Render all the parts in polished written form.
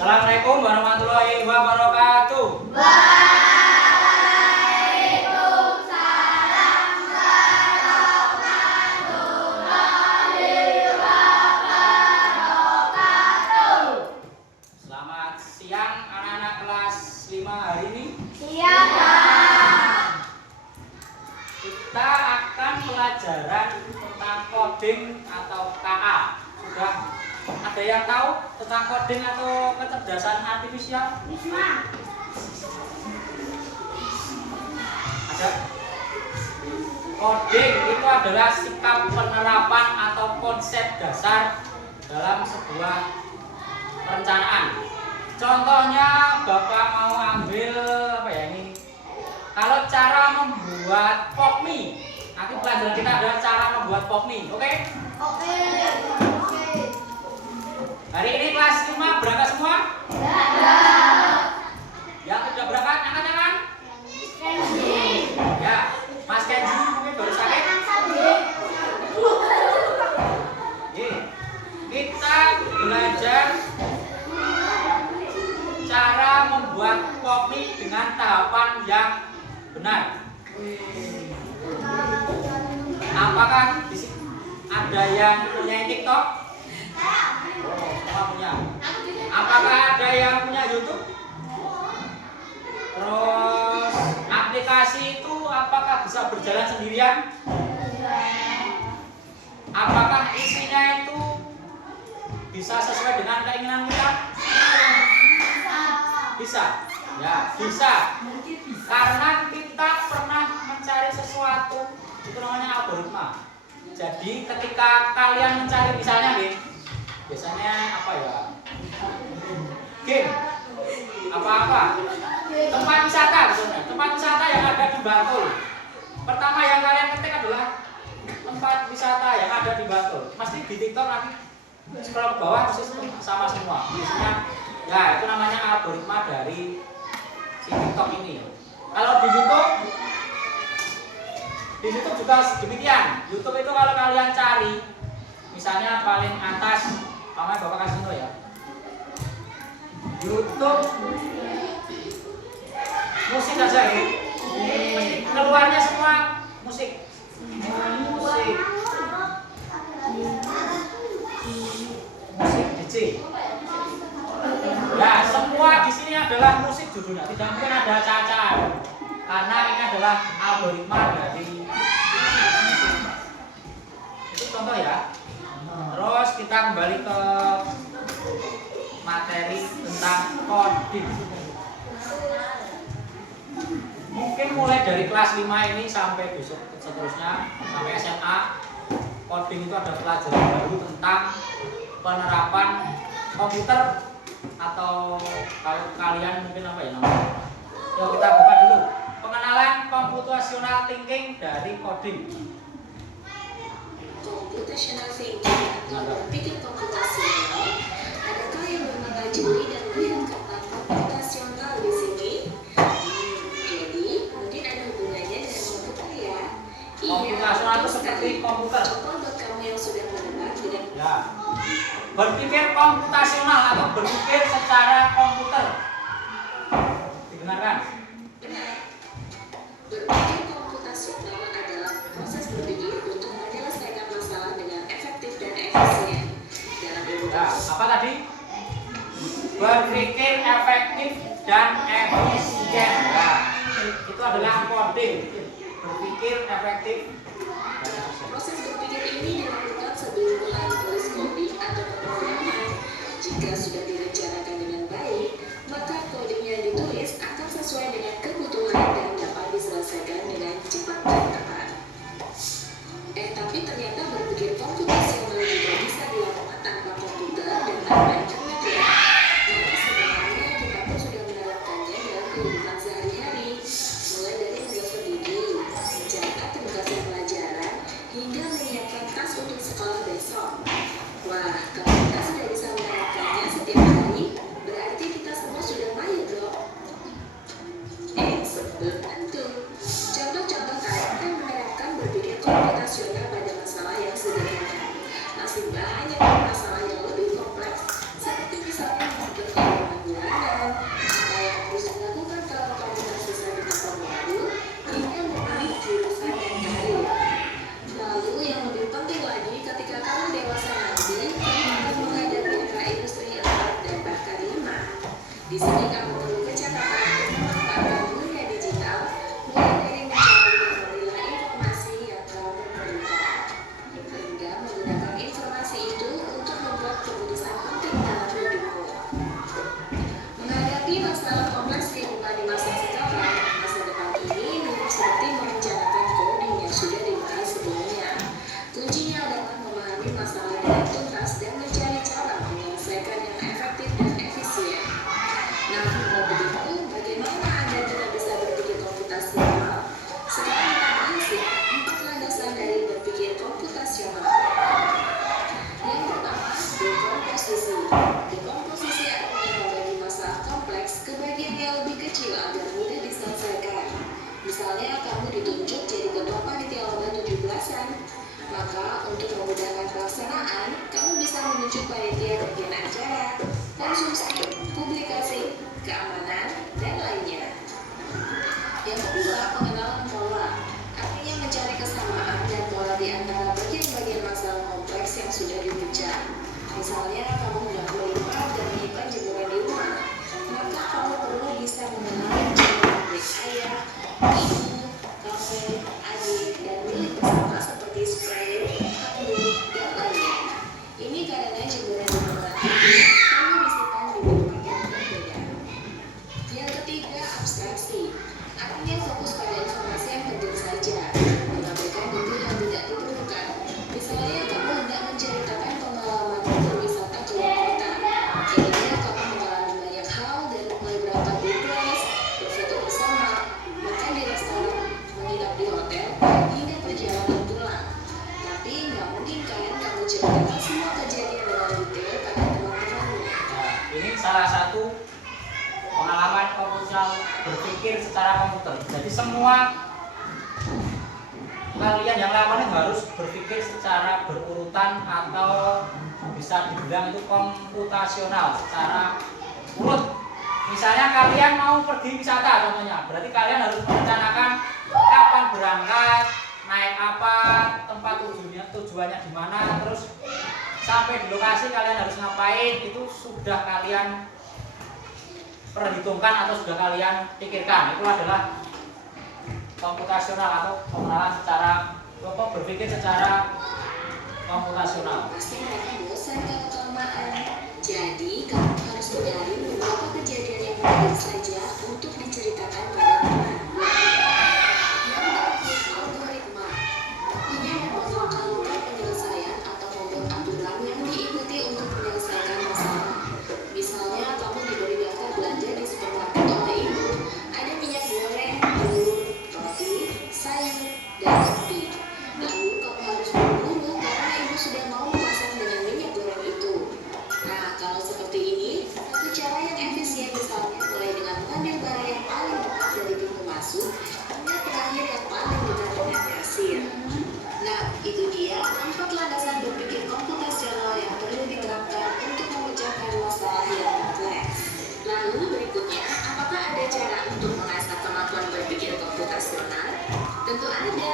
Assalamualaikum warahmatullahi wabarakatuh. Waalaikumsalam warahmatullahi wabarakatuh. Selamat siang anak-anak kelas 5 hari ini. Siang, Pak. Kita akan pelajaran tentang coding atau KA. Sudah ada yang tahu tentang coding atau kecerdasan artifisial? Wisma. Ada. Coding itu adalah sikap penerapan atau konsep dasar dalam sebuah perencanaan. Contohnya Bapak mau ambil apa ya ini? Kalau cara membuat pop mie, nanti pelajaran kita adalah cara membuat pop mie, oke? Oke. Hari ini kelas 5 berangkat semua? Ada. Yang sudah berangkat angkat tangan? Kenji. Ya, Mas Kenji mungkin baru sakit. Kita belajar cara membuat pop mie dengan tahapan yang benar. Apakah di sini ada yang punya TikTok? Oh, semua punya. Apakah ada yang punya YouTube? Terus aplikasi itu apakah bisa berjalan sendirian? Apakah isinya itu bisa sesuai dengan keinginan kita? Bisa. Ya, bisa. Karena kita pernah mencari sesuatu, itu namanya algoritma. Jadi ketika kalian mencari misalnya nih, biasanya apa ya? Game. Apa-apa? Tempat wisata misalnya. Tempat wisata yang ada di Bantul. Pertama yang kalian ketik adalah tempat wisata yang ada di Bantul. Pasti di TikTok nanti scroll ke bawah pasti sama semua. Biasanya ya itu namanya algoritma dari si TikTok ini. Kalau di YouTube juga demikian. YouTube itu kalau kalian cari, misalnya paling atas, paman bapak kasih tahu ya. YouTube musik aja ya. Keluarnya semua musik. Musik DJ. Ya, semua di sini adalah musik judulnya. Tidak mungkin ada caca. Karena ini adalah algoritma dari musik. Itu contoh ya. Terus kita kembali ke materi tentang coding. Mungkin mulai dari kelas 5 ini sampai besok seterusnya sampai SMA, coding itu ada pelajaran baru tentang penerapan komputer atau kalau kalian mungkin apa ya namanya? Yuk kita buka dulu. Pengenalan computational thinking dari coding. Computational thinking atau berpikir komputasional. Adakah yang bermengajari dan melihat kata komputasional di sini? Jadi mungkin ada hubungannya dengan komputer ya. Komputasional itu seperti komputer. Contoh buat kamu yang sudah mendengar dengan Ya. Berpikir komputasional atau berpikir secara komputer. Didengarkan? benar. Berpikir komputasional adalah proses berpikir untuk menyelesaikan masalah dengan efektif dan efisien. Dalam Ya, apa tadi? Berpikir efektif dan efisien. Ya, itu adalah coding. Berpikir efektif dan efisien. proses berpikir ini dilakukan sebelum mulai menulis coding atau pemrograman. Jika sudah direncanakan dengan baik, maka coding yang ditulis akan sesuai dengan kebutuhan dan dapat diselesaikan dengan cepat dan tepat. Tapi ternyata berpikir komputasional juga bisa dilakukan tanpa komputer dan tanpa internet ya. Maka sebenarnya kita pun sudah menerapkannya dalam kehidupan sehari-hari, mulai dari menjelaskan ide, mencatat tugas pelajaran, hingga menyiapkan tas untuk sekolah besok. Wah, kalau kita sudah bisa menerapkannya setiap hari, berarti kita semua sudah mahir sini kamu perlu kecakapan untuk memanfaatkan dunia digital, mulai dari mencari dan memilah informasi yang kamu perlukan, hingga menggunakan informasi itu untuk membuat keputusan penting dalam hidupmu. Menghadapi masalah kompleks kehidupan di masa sekarang, masa depan ini mirip seperti merencanakan coding yang sudah dibahas sebelumnya. Kuncinya adalah memahami masalah dengan tuntas dan mencari cara menyelesaikan yang efektif dan efisien. Nah, kalau begitu, bagaimana Anda tidak bisa berpikir komputasional? Sekarang kita bahas ya, 4 landasan dari berpikir komputasional. Yang pertama, dekomposisi. Dekomposisi artinya membagi masalah kompleks ke bagian yang lebih kecil agar mudah diselesaikan. Misalnya, kamu ditunjuk jadi ketua panitia lomba 17-an. Maka, untuk memudahkan pelaksanaan, kamu bisa menunjuk panitia bagian acara, konsumsi, publikasi, keamanan, dan lainnya. Yang kedua, pengenalan pola. Artinya mencari kesamaan dan pola di antara bagian-bagian masalah kompleks yang sudah dipecah. Misalnya, kamu hendak melipat dan menyimpan jemuran di rumah, maka kamu perlu bisa mengenali jemuran milik ayah, ibu, kamu, adik, dan milik bersama seperti spray, handuk, dan lainnya. Ini karena jemuran di rumah itu kamu disimpan di tempat yang berbeda. Yang ketiga, abstraksi. Artinya fokus pada informasi yang penting saja, mengabaikan detail yang tidak diperlukan. Misalnya, kamu hendak menceritakan pengalaman berwisata keluar kota. Jadinya kamu mengalami banyak hal dari mulai berangkat bus, berfoto bersama, makan di restoran, menginap di hotel, hingga perjalanan pulang. Tapi nggak mungkin kan kamu ceritakan semua kejadian dengan detail pada teman-temanmu. Nah, ini salah satu pengalaman komputasional berpikir secara komputer. Jadi semua kalian yang lakukan itu harus berpikir secara berurutan atau bisa dibilang itu komputasional secara urut. Misalnya kalian mau pergi wisata contohnya, berarti kalian harus merencanakan kapan berangkat, naik apa, tempat tujuannya di mana, terus sampai di lokasi kalian harus ngapain, itu sudah kalian perhitungkan atau sudah kalian pikirkan. Itu adalah komputasional atau pengenalan secara berpikir secara komputasional. Pasti mereka bosan kalau kelamaan. Jadi, kamu harus mencari beberapa kejadian yang menarik saja untuk diceritakan pada teman. Yang terakhir, algoritma. Ini membuat alur penyelesaian atau membuat aturan yang diikuti untuk menyelesaikan masalah. Misalnya, kamu diberi daftar belanja di supermarket oleh ibu. Ada minyak goreng, telur, roti, sayur, dan kopi. Lalu, kamu harus buru-buru karena ibu sudah mau memasak dengan minyak goreng itu. Nah, kalau seperti ini, satu cara yang efisien misalnya mulai dengan mengambil barang yang paling dekat dari pintu masuk hingga terakhir yang paling dekat dengan kasir. Nah, itu dia 4 landasan berpikir komputasional yang perlu diterapkan untuk memecahkan masalah yang kompleks. Lalu berikutnya, apakah ada cara untuk mengasah kemampuan berpikir komputasional? Tentu ada.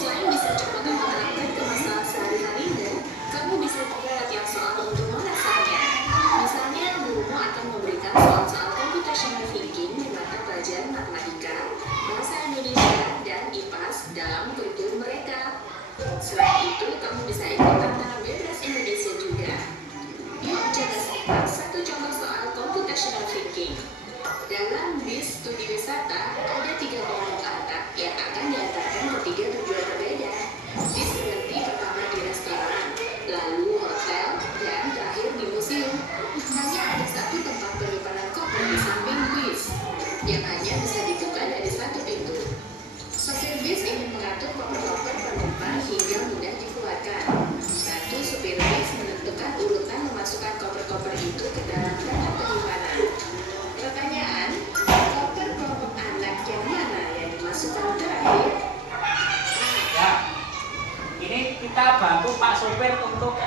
Selain bisa coba kamu terapkan ke masalah sehari-harinya, kamu bisa juga latihan soal untuk mengasahnya. Misalnya, gurumu akan memberikan soal-soal computational thinking di mata pelajaran matematika, bahasa Indonesia, dan IPAS dalam kurikulum mereka. Selain itu, kamu bisa ikut tantangan bebas Indonesia juga. Yuk, coba simak satu contoh soal computational thinking. Dalam bis studi wisata, ada 3 kelompok anak yang akan diantarkan ke 3 tujuan berbeda. Bis berhenti pertama di restoran, lalu hotel, dan terakhir di museum. Hanya ada satu tempat penyimpanan koper di samping bis, yang hanya bisa dibuka dari satu pintu. Sopir bis ingin mengatur koper-koper penumpang hingga mudah dikeluarkan. Lalu supir bis menentukan urutan memasukkan koper-koper itu ke dalam tempat penyimpanan. Pertanyaan, koper kelompok anak yang mana yang dimasukkan terakhir? Ya, ini kita bantu Pak sopir untuk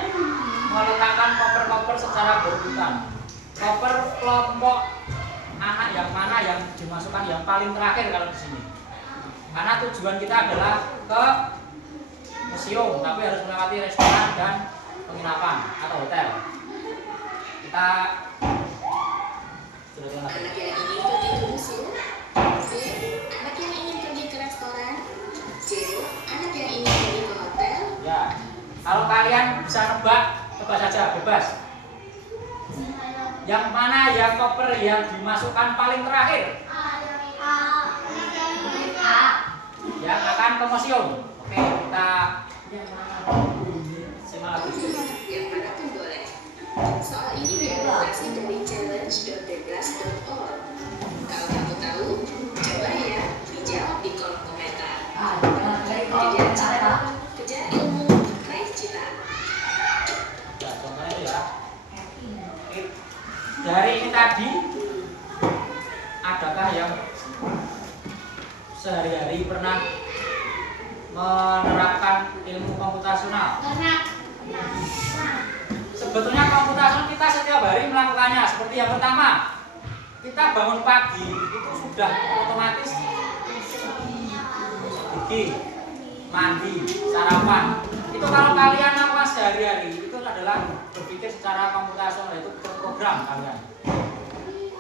meletakkan koper-koper secara berurutan. Koper kelompok anak yang mana yang dimasukkan yang paling terakhir kalau di sini. Karena tujuan kita adalah ke museum, tapi harus melewati restoran dan penginapan atau hotel. Kita Anak yang ingin pergi ke museum. B. Anak yang ingin pergi ke restoran. C. Anak yang ingin pergi ke hotel. Ya, kalau kalian bisa nebak saja, bebas. Yang mana yang koper yang dimasukkan paling terakhir? Yang akan ke museum. Oke, kita simak lagi. Yang mana pun boleh. Soal ini diadaptasi dari challenge.theglass.org. Kalau kamu tahu, coba ya dijawab di kolom komentar. Kejar cita, kejar ilmu, raih cita. Ya, contohnya itu ya. Dari ini tadi, adakah yang sehari-hari pernah menerapkan ilmu komputasional? Sebetulnya komputasional kita setiap hari melakukannya. Seperti yang pertama, kita bangun pagi itu sudah otomatis gigi, mandi, sarapan. Itu kalau kalian lakukan sehari-hari itu adalah berpikir secara komputasional, itu berprogram kalian.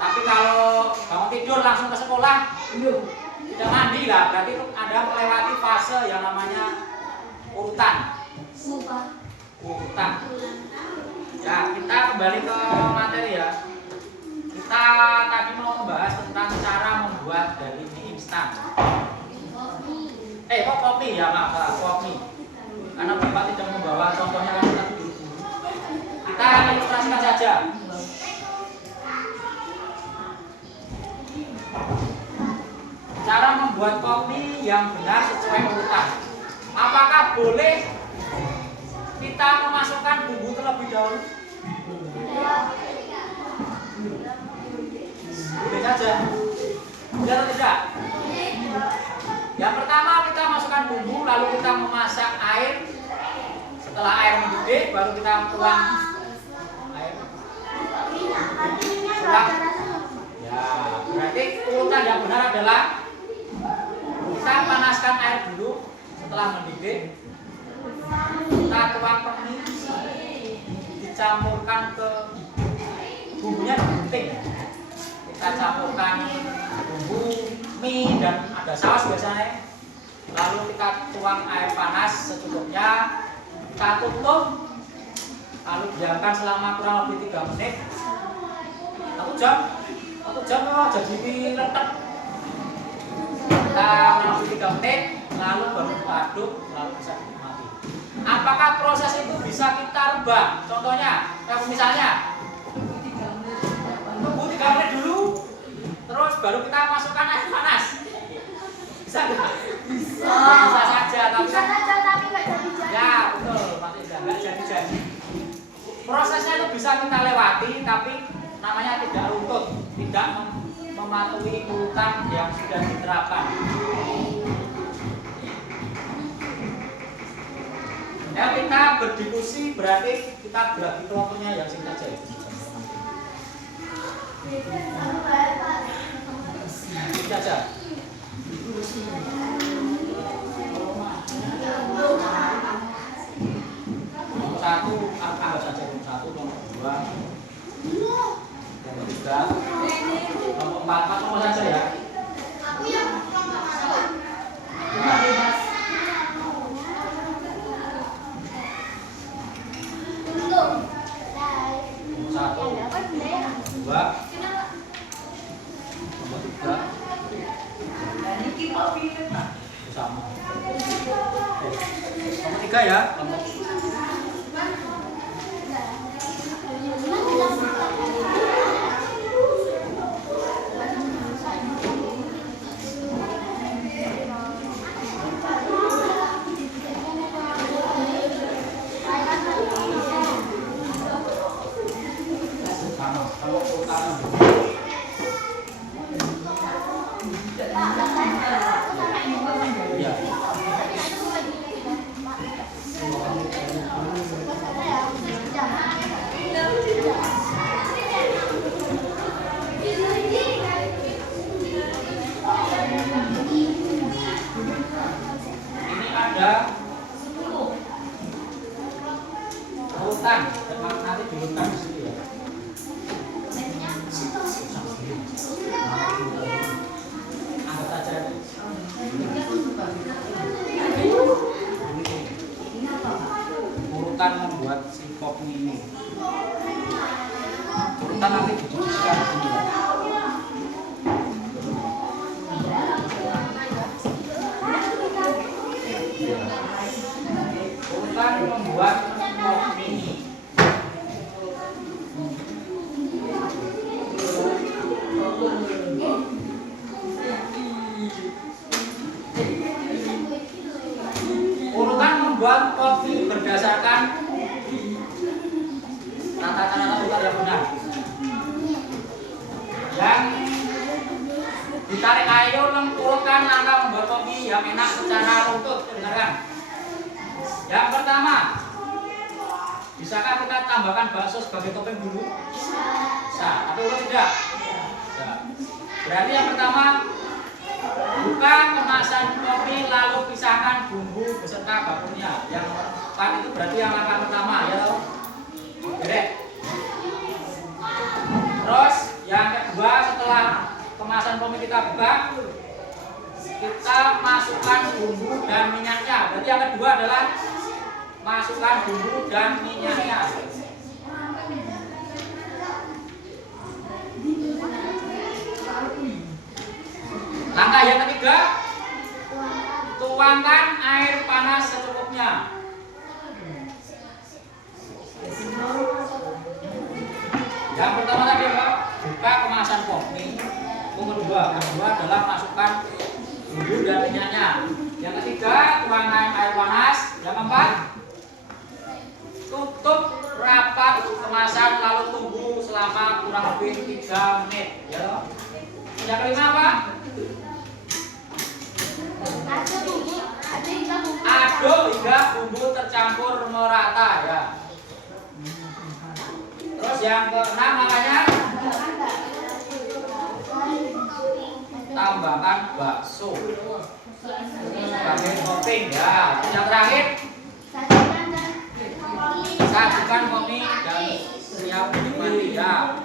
Tapi kalau bangun tidur langsung ke sekolah, tidak mandi lah, berarti itu ada melewati fase yang namanya urutan. Ya, kita kembali ke materi ya. Kita tadi mau membahas tentang cara membuat dari mie instan. Kok kopi ya, maaf, kopi. Karena Bapak tidak membawa contohnya kan kita dulu. Kita ilustrasikan saja. Cara membuat kopi yang benar sesuai urutan. Apakah boleh kita memasukkan bumbu terlebih dahulu? Boleh saja. Benar atau tidak? Yang pertama kita masukkan bumbu, lalu kita memasak air. Setelah air mendidih, baru kita tuang air. Ya, berarti urutan yang benar adalah kita panaskan air dulu. Setelah mendidih, kita tuang ke mie, dicampurkan ke bumbunya digunting. Kita campurkan bumbu mie dan ada saus biasanya. Lalu kita tuang air panas secukupnya. Kita tutup. Lalu diamkan selama kurang lebih 3 menit. 1 jam. 1 jam jadi retek. Kita kurang lebih 3 menit. Lalu baru aduk, lalu bisa dinikmati. Apakah proses itu bisa kita rubah? Contohnya, kayak misalnya tunggu 3 menit dulu, terus baru kita masukkan air panas. Bisa nggak? Bisa saja, tapi nggak jadi-jadi. ya betul, masih nggak jadi-jadi. Prosesnya itu bisa kita lewati, tapi namanya tidak runtut, tidak mematuhi urutan yang sudah diterapkan. Ya, kita berdiskusi berarti kita berbagi kelompoknya yang singkat saja. Singkat saja. Nomor 1 apa saja, nomor 1, nomor 2, nomor 3, nomor 4 nomor saja ya. Aku yang nomor 3 ya. berdasarkan tata-tata ular yang benar. Yang ditarik ayo turunkan langkah membuat kopi yang enak secara runtut, kedengaran. Yang pertama, bisakah kita tambahkan bakso sebagai topping dulu? Bisa, tapi ular tidak. Bisa. Berarti yang pertama, buka kemasan kopi lalu pisahkan bumbu beserta bakunya. Yang empat itu berarti yang langkah pertama, ya. Oke. Terus yang kedua, setelah kemasan kopi kita buka, kita masukkan bumbu dan minyaknya. Berarti yang kedua adalah masukkan bumbu dan minyaknya. Langkah yang ketiga, tuangkan air panas secukupnya. Yang pertama tadi buka kemasan kopi. Yang kedua adalah masukkan bumbu dan minyaknya. Yang ketiga, tuangkan air panas. Yang keempat, tutup rapat kemasan lalu tunggu selama kurang lebih 3 menit. Ya. Yang kelima apa? Aduk hingga bumbu tercampur merata, ya. Terus yang keenam namanya tambahkan bakso sebagai topping, ya. Yang terakhir, sajikan kopi dan siap dinikmati, ya.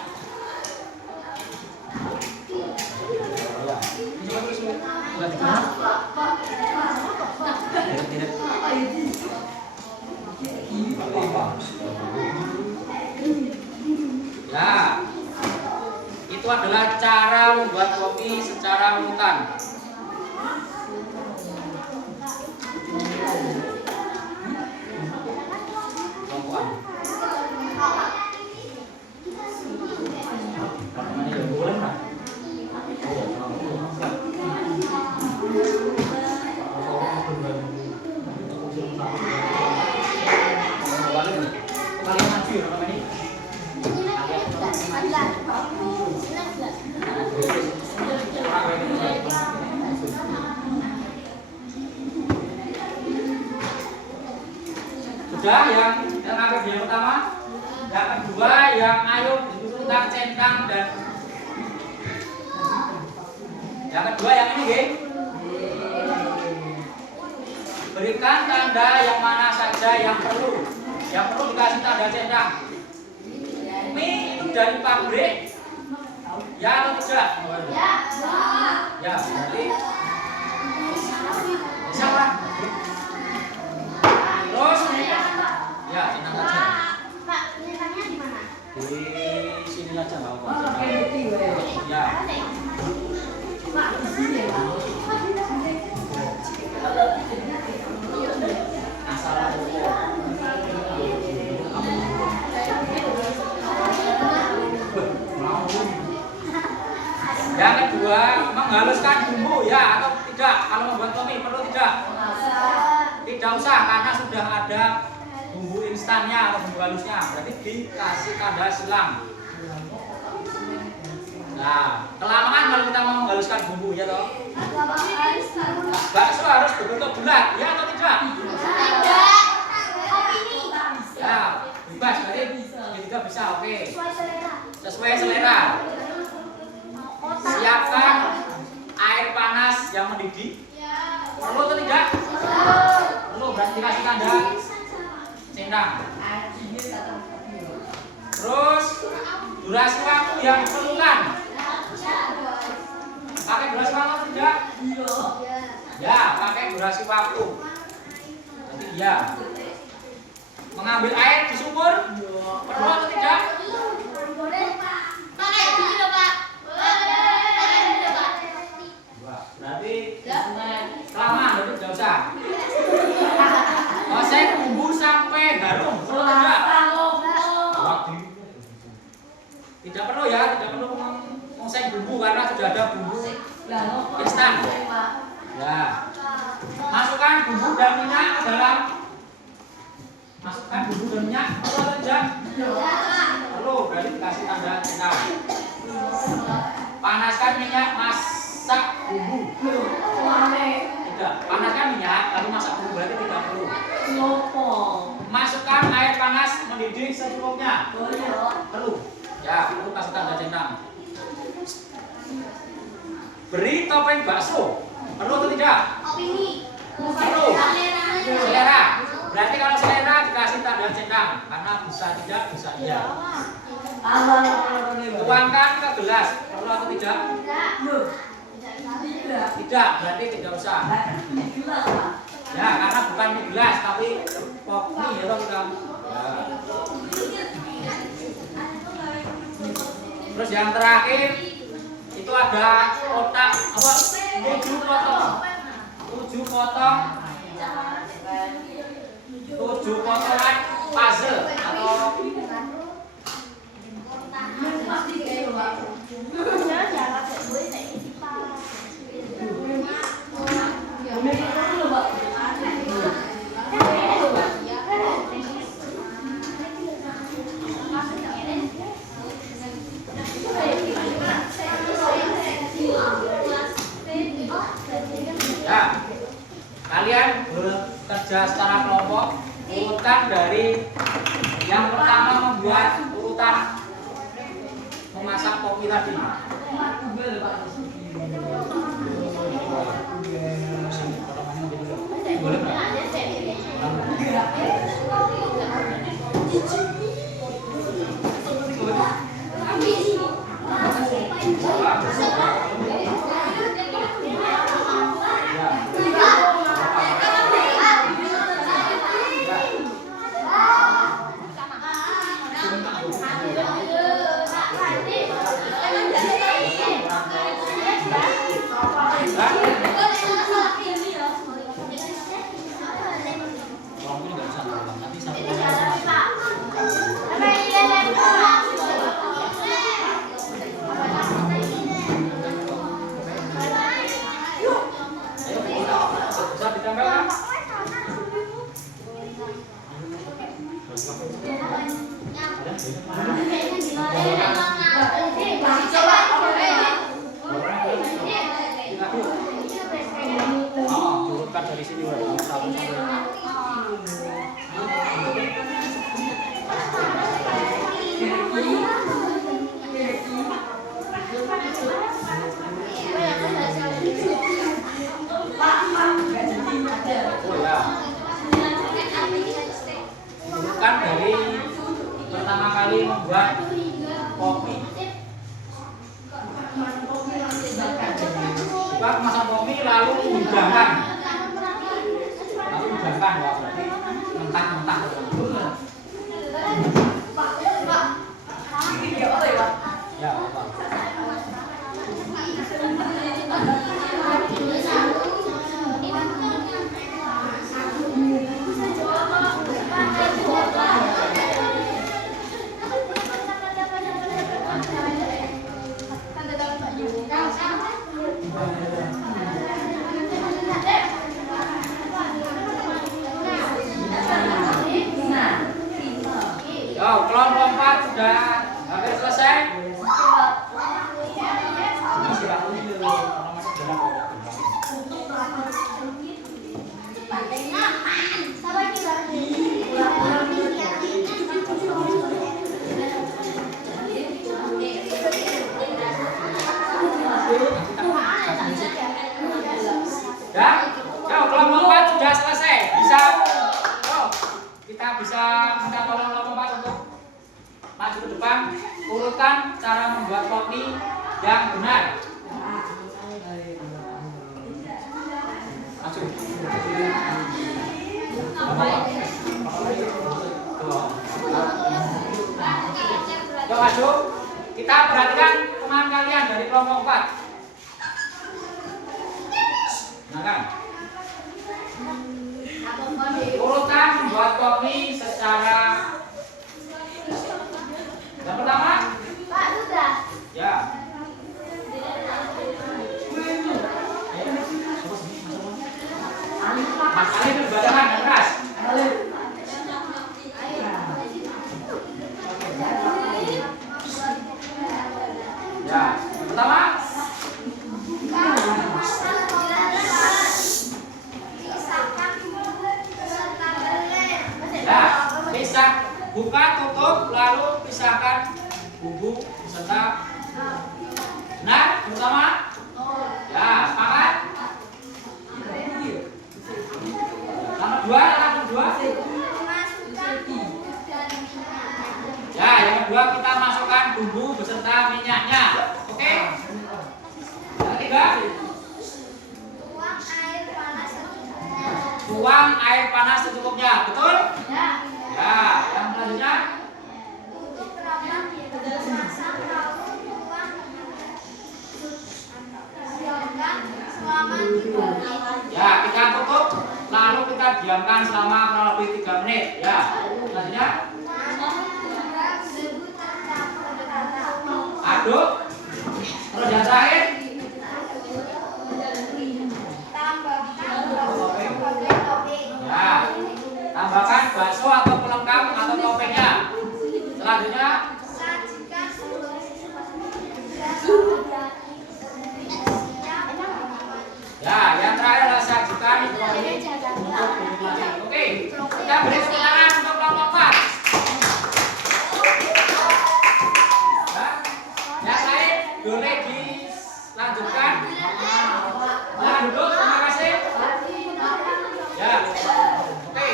Ya, itu adalah cara membuat kopi secara urutan. Sudah yang ambil yang pertama, yang kedua yang ayo tentang centang dan yang kedua yang ini, geng. Berikan tanda yang mana saja yang perlu. Yang perlu dikasih tanda centang. Mie itu dari pabrik, ya atau tidak? Ya. Ya, berarti bisa lah. Terus, ya centang aja. Pak, centangnya di mana? Di sini aja nggak apa-apa. Ya. Pak, di sini ya. Asal yang kedua, menghaluskan bumbu, ya atau tidak? Kalau membuat kopi perlu tidak? Tidak usah, karena sudah ada bumbu instannya atau bumbu halusnya. Berarti dikasih tanda silang. Nah, kelamaan kalau kita mau menghaluskan bumbu, ya toh? Bakso harus berbentuk bulat, ya atau tidak? Tidak. Opini. Ya, bebas, berarti yang juga bisa, oke. Sesuai selera. Sesuai selera. Siapkan air panas yang mendidih. Perlu atau tidak? Perlu, berarti dikasih tanda centang. Terus durasi waktu yang diperlukan. Pakai durasi waktu tidak? Ya, pakai durasi waktu. Nanti ya. Mengambil air di sumur perlu atau tidak? Pakai gini loh, Pak. Pakai gini loh, Pak. Berarti kelamaan, berarti tidak usah. Oseng bumbu sampai harum, perlu tidak? Tidak perlu, ya, tidak perlu mengoseng bumbu karena sudah ada bumbu instan. Ya. Masukkan bumbu dan minyak ke dalam Masukkan bumbu dan minyak, perlu atau tidak? Perlu, berarti dikasih tanda centang. Panaskan minyak, masak bumbu. Tidak, panaskan minyak, lalu masak bumbu, berarti tidak perlu. Masukkan air panas mendidih secukupnya. Perlu. Ya, perlu kasih tanda centang. Beri topeng bakso. Perlu atau tidak? Perlu. Selera. Berarti kalau selera dikasih tanda centang, karena bisa tidak, bisa iya. Tuangkan ke gelas. Perlu atau tidak? Tidak, berarti tidak usah. Ya, karena bukan mie gelas, tapi pop mie ya toh kita. Terus yang terakhir itu ada kotak apa? 7 potong. 7 potong. 7 potongan puzzle atau ya, kalian bekerja secara kelompok. Urutan dari yang pertama membuat urutan memasak kopi tadi. Boleh nggak? Dari sini bukan dari pertama kali membuat kopi. Bukan masak kopi lalu hidangkan. Hidangkan, wah berarti mentah-mentah. Ya, apa? Kelompok 4 sudah hampir selesai. Ya, kelompok 4 sudah selesai. Bisa, kita bisa minta tolong kelompok 4 untuk maju ke depan, urutkan cara membuat kopi yang benar. Maju. Yuk maju. Kita perhatikan teman kalian dari kelompok 4. Nah kan? Urutkan membuat kopi secara yang pertama, Pak sudah. ya. Mas Ali itu badangan yang keras. Pertama, ya, pisah, buka, tutup, lalu pisahkan bumbu beserta. Benar, pertama. Ya, sepakat. Nomor dua, ya, yang kedua kita masukkan bumbu beserta minyaknya. Oke. Yang ketiga, tuang air panas secukupnya. Betul? Ya. Yang selanjutnya, ya, kita tutup, lalu kita diamkan selama kurang lebih 3 menit. Ya. Selanjutnya, aduk. Terus yang terakhir, ya, tambahkan bakso atau pelengkap atau toppingnya. Selanjutnya, ya, yang terakhir adalah sajikan untuk dinikmati. Oke, kita beri tepuk tangan untuk kelompok 4. Ya, yang lain boleh dilanjutkan. Nah, duduk, terima kasih. Ya, oke.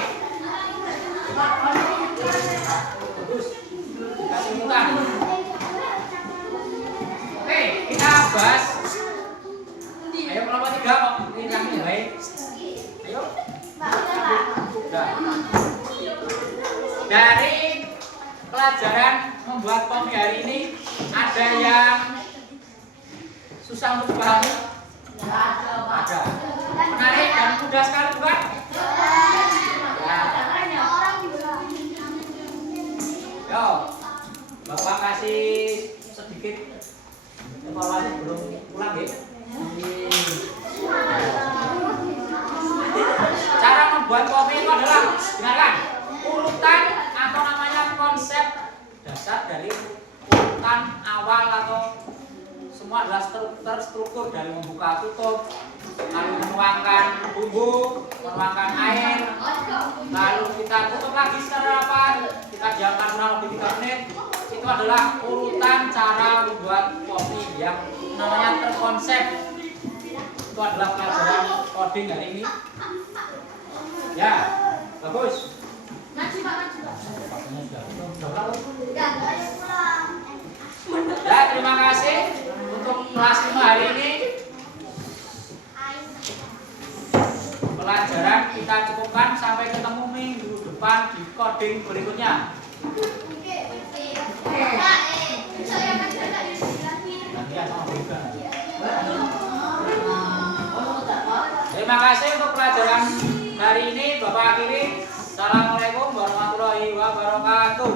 Bagus. Kasih mutan. Oke, kita bahas. Ayo kelompok 3 kok. Ini kami baik. Ayo. Nah. Dari pelajaran membuat kopi hari ini ada yang susah untuk dipahami? Ada. Menarik dan mudah sekali bukan? Yo, Bapak kasih sedikit evaluasi belum pulang ya. Cara membuat kopi itu adalah, dengarkan, urutan atau namanya konsep dasar dari urutan awal atau semua adalah terstruktur dari membuka tutup, lalu menuangkan bumbu, menuangkan air, lalu kita tutup lagi secara rapat, kita diamkan kurang lebih 3 menit. Itu adalah urutan cara membuat kopi yang namanya terkonsep. Itu adalah pelajaran coding hari ini. Ya, bagus. Ya, terima kasih untuk kelas 5 hari ini. Pelajaran kita cukupkan, sampai ketemu minggu depan di coding berikutnya. Terima kasih untuk pelajaran hari ini. Bapak akhiri. Assalamualaikum warahmatullahi wabarakatuh.